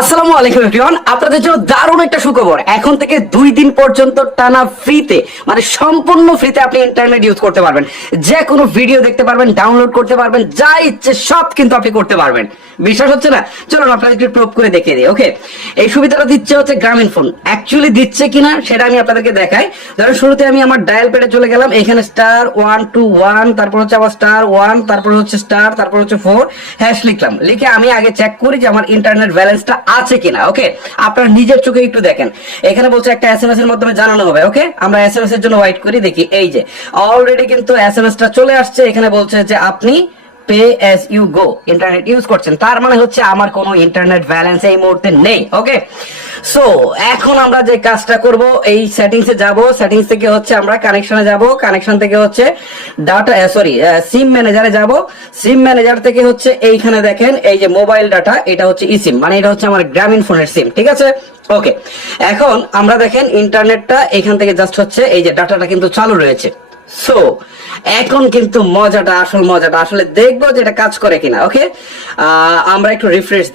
আসসালামু আলাইকুম এভরিওয়ান, আপনাদের জন্য দারুণ একটা সুখবর। এখন থেকে 2 দিন পর্যন্ত টানা ফ্রিতে, মানে সম্পূর্ণ ফ্রিতে আপনি ইন্টারনেট ইউজ করতে পারবেন। যে কোনো ভিডিও দেখতে পারবেন, ডাউনলোড করতে পারবেন, যা ইচ্ছে সব কিন্তু আপনি করতে পারবেন। বিশ্বাস হচ্ছে না? চলুন আপনাদের একটু প্রুফ করে দেখিয়ে দিই। ওকে, এই সুবিধাটা দিচ্ছে হচ্ছে গ্রামীণ ফোন। অ্যাকচুয়ালি দিচ্ছে কিনা সেটা আমি আপনাদেরকে দেখাই। ধরুন শুরুতে আমি আমার ডায়াল প্যাডে চলে গেলাম, এখানে *121, তারপর হচ্ছে আবার *1, তারপর হচ্ছে স্টার, তারপর হচ্ছে 4 হ্যাশ লিখলাম। লিখে আমি আগে চেক করি যে আমার ইন্টারনেট ব্যালেন্সটা আছে কিনা। ওকে, আপনারা নিজের চোখে একটু দেখেন। এখানে বলছে একটা এসএমএস এর মাধ্যমে জানানো হবে। ওকে, আমরা এসএমএস এর জন্য ওয়েট করি। দেখি এই যে অলরেডি কিন্তু এসএমএস টা চলে আসছে। এখানে বলছে যে আপনি pay as you go internet use করছেন, তার মানে হচ্ছে আমার কোনো ইন্টারনেট ব্যালেন্স এই মুহূর্তে নেই। ওকে, সো এখন আমরা যে কাজটা করব, এই সেটিংস এ যাব, সেটিংস থেকে হচ্ছে আমরা কানেকশনে যাব, কানেকশন থেকে হচ্ছে ডাটা সিম ম্যানেজারে যাব, সিম ম্যানেজার থেকে হচ্ছে এইখানে দেখেন এই যে মোবাইল ডাটা, এটা হচ্ছে ই সিম, মানে এটা হচ্ছে আমার গ্রামীণ ফোনের সিম। ঠিক আছে, ওকে। এখন আমরা দেখেন ইন্টারনেটটা এখান থেকে জাস্ট হচ্ছে এই যে ডাটাটা কিন্তু চালু রয়েছে। সো এখন কিন্তু আসল মজাটা আসলে দেখবো যে এটা কাজ করে কিনা। ওকে, আমরা একটু রিফ্রেশ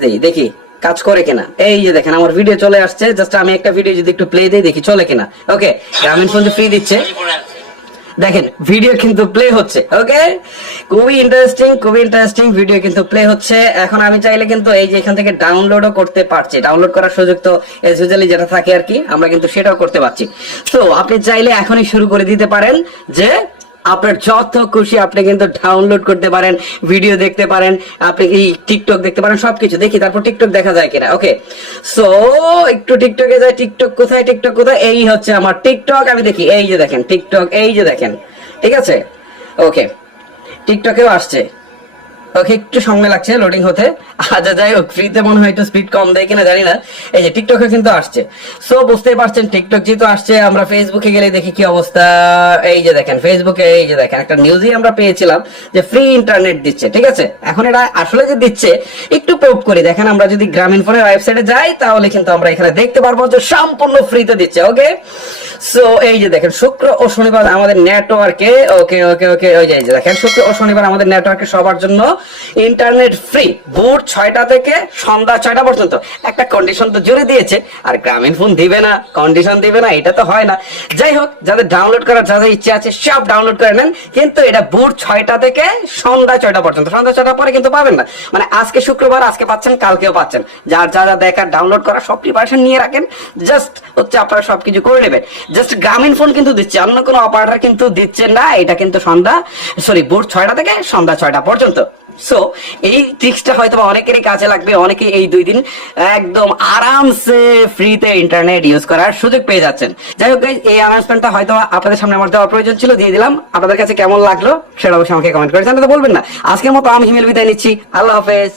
দিই দেখি কাজ করে কিনা। এই যে দেখেন আমার ভিডিও চলে আসছে, জাস্ট আমি একটা ভিডিও যদি একটু প্লে দিই দেখি চলে কিনা। ওকে, গ্রামীণ ফোন যে ফ্রি দিচ্ছে, দেখেন ভিডিও কিন্তু প্লে হচ্ছে। ওকে, খুবই ইন্টারেস্টিং ভিডিও কিন্তু প্লে হচ্ছে। এখন আমি চাইলে কিন্তু এই যে এখান থেকে ডাউনলোডও করতে পারছি। ডাউনলোড করার সুযোগ তো ইউজুয়ালি যেটা থাকে আর কি, আমরা কিন্তু সেটাও করতে পারছি। তো আপনি চাইলে এখনই শুরু করে দিতে পারেন যে আপনার যত খুশি আপনি কিন্তু ডাউনলোড করতে পারেন, ভিডিও দেখতে পারেন, আপনি এই টিকটক দেখতে পারেন, সবকিছু দেখি। তারপর টিকটক দেখা যায় কিনা। ওকে, সো একটু টিকটকে যাই। টিকটক কোথায়? এই হচ্ছে আমার টিকটক। আমি দেখি এই যে দেখেন টিকটক, এই যে দেখেন। ঠিক আছে, ওকে, টিকটকেও আসছে। ওকে, একটু সময় লাগছে লোডিং হতে। আচ্ছা, যাই হোক, ফ্রিতে মনে হয় একটু স্পিড কম দেয় কিনা জানি না। এই যে টিকটকে কিন্তু আসছে। সো বুঝতেই পারছেন টিকটক যেহেতু আসছে, আমরা ফেসবুকে গেলে দেখি কি অবস্থা। এই যে দেখেন ফেসবুকে, এই যে দেখেন একটা নিউজই আমরা পেয়েছিলাম যে ফ্রি ইন্টারনেট দিচ্ছে। ঠিক আছে, এখন এটা আসলে যে দিচ্ছে একটু প্রুভ করি। দেখেন আমরা যদি গ্রামীণ ফোনের ওয়েবসাইটে যাই তাহলে কিন্তু আমরা এখানে দেখতে পারবো যে সম্পূর্ণ ফ্রিতে দিচ্ছে। ওকে, সো এই যে দেখেন শুক্র ও শনিবার আমাদের নেটওয়ার্কে, ওকে ওকে ওকে, ওই যে দেখেন শুক্র ও শনিবার আমাদের নেটওয়ার্কে সবার জন্য ইন্টারনেট ফ্রি, ভোর 6টা থেকে সন্ধ্যা 6টা পর্যন্ত। একটা কন্ডিশন তো জুড়ে দিয়েছে, আর গ্রামীণ ফোন দিবে না, কন্ডিশন দিবে না, এটা তো হয় না। যাই হোক, যাদের ডাউনলোড করার যাদের ইচ্ছে আছে সব ডাউনলোড করে নেন, কিন্তু এটা ভোর 6টা থেকে সন্ধ্যা 6টা পর্যন্ত। সন্ধ্যা 6টার পরে কিন্তু পাবেন না। মানে আজকে শুক্রবার, আজকে পাচ্ছেন, কালকেও পাচ্ছেন। যার যা যা দেখার ডাউনলোড করা সব প্রিপারেশন নিয়ে রাখেন, জাস্ট হচ্ছে আপনারা সবকিছু করে নেবেন। জাস্ট গ্রামীণ ফোন কিন্তু দিচ্ছে, অন্য কোনো অপারেটর কিন্তু দিচ্ছে না। এটা কিন্তু ভোর 6টা থেকে সন্ধ্যা 6টা পর্যন্ত। সো এই ট্রিক্সটা হয়তো অনেকেরই কাজে লাগবে। অনেকে এই 2 দিন একদম আরামসে ফ্রিতে ইন্টারনেট ইউজ করার সুযোগ পেয়ে যাচ্ছেন। যাই হোক গাইস, এই অ্যানাউন্সমেন্টটা হয়তো আপনাদের সামনে আমার দেওয়ার প্রয়োজন ছিল, দিয়ে দিলাম। আপনাদের কাছে কেমন লাগলো সেটা অবশ্যই আমাকে কমেন্ট করে জানাতে বলবেন না। আজকের মতো আমি হিমেল বিদায় নিচ্ছি। আল্লাহ হাফেজ।